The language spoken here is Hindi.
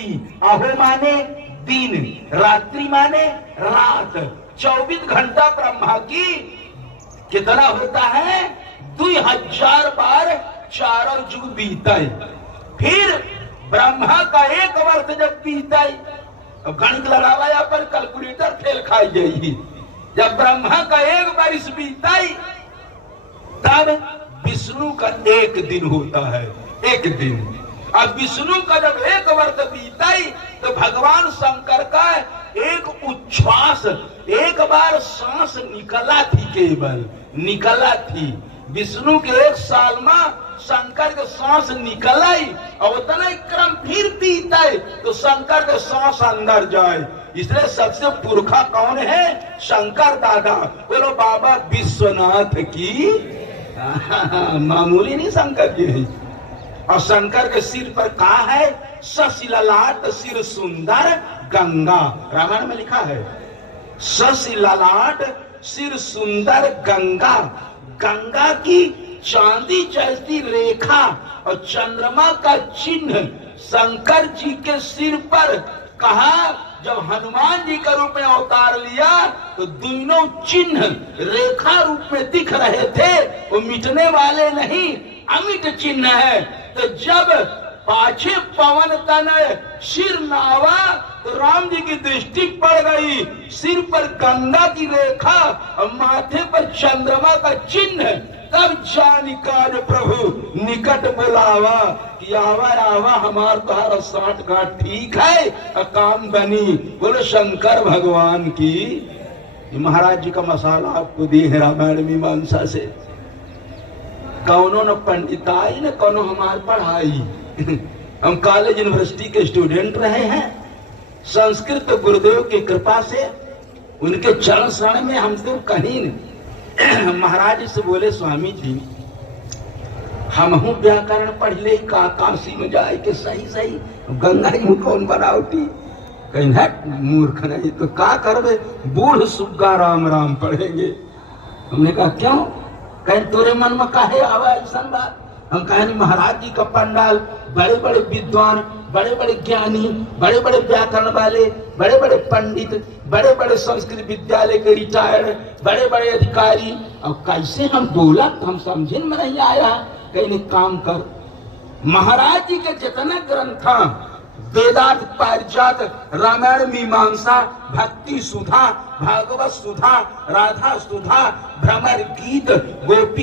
रात्रि, अहो माने दिन, रात्रि माने रात। 24 घंटा ब्रह्मा की कितना होता है? 2000 बार चारों युग बीता। फिर ब्रह्मा का 1 वर्ष जब बीता, अब गणित लगावा या पर कैलकुलेटर फेल खाई जाएगी। जब ब्रह्मा का 1 वर्ष बीता तब विष्णु का 1 दिन होता है, 1 दिन। अब विष्णु का जब 1 वर्ष बीता तो भगवान शंकर का एक उच्छ्वास, 1 बार सांस निकला थी, केवल निकला थी। विष्णु के 1 साल में शंकर के सांस निकल आई और उतना ही क्रम फिर बीता तो शंकर के सांस अंदर जाए। इसलिए सबसे पुरखा कौन है? शंकर दादा। बोलो बाबा विश्वनाथ की। मामूली नहीं शंकर की है। और शंकर के सिर पर कहा है? शशि ललाट सिर सुंदर गंगा। रामायण में लिखा है शशि ललाट सिर सुंदर गंगा। गंगा की चांदी जैसी रेखा और चंद्रमा का चिन्ह शंकर जी के सिर पर। कहा जब हनुमान जी का रूप में अवतार लिया तो दोनों चिन्ह रेखा रूप में दिख रहे थे, वो मिटने वाले नहीं, अमिट चिन्ह है। तो जब पाछे पवन तन सिर नावा तो राम जी की दृष्टि पड़ गई, सिर पर गंगा की रेखा और माथे पर चंद्रमा का चिन्ह। तब जानिकाज प्रभु निकट बुलावा कि आवा आवा हमार तुम्हारा 60 गांठ ठीक है, काम बनी। बोलो शंकर भगवान की। महाराज जी का मसाला आपको दी है रामायण मीमांसा से। कौनो न पंडिताई न कौनो हमार पढ़ाई। हम कॉलेज यूनिवर्सिटी के स्टूडेंट रहे हैं। संस्कृत गुरुदेव की कृपा से उनके चरण शरण में हमसे कहीं नहीं। महाराज से बोले स्वामी जी हम व्याकरण पढ़ ले का काशी में जाए के सही सही गंगा जी कौन बनावटी। कहीं हट मूर्ख नहीं तो का करबे? बूढ़ सुग्गा राम राम पढ़ेंगे। हमने कहा क्यों? कहीं तोरे मन में काहे आवा ऐसा बात? हम कहे महाराज जी का पंडाल, बड़े बड़े विद्वान, बड़े बड़े ज्ञानी, बड़े बड़े व्याकरण वाले, बड़े बड़े पंडित, बड़े बड़े संस्कृत विद्यालय के रिटायर्ड, बड़े बड़े अधिकारी। अब कैसे हम बोला हम समझे में नहीं आया। कहीं काम कर। महाराज जी के जितने ग्रंथ वेदांत, पारिजात, रामायण मीमांसा, भक्ति सुधा, भागवत सुधा, राधा सुधा, भ्रमर गीत, गोपी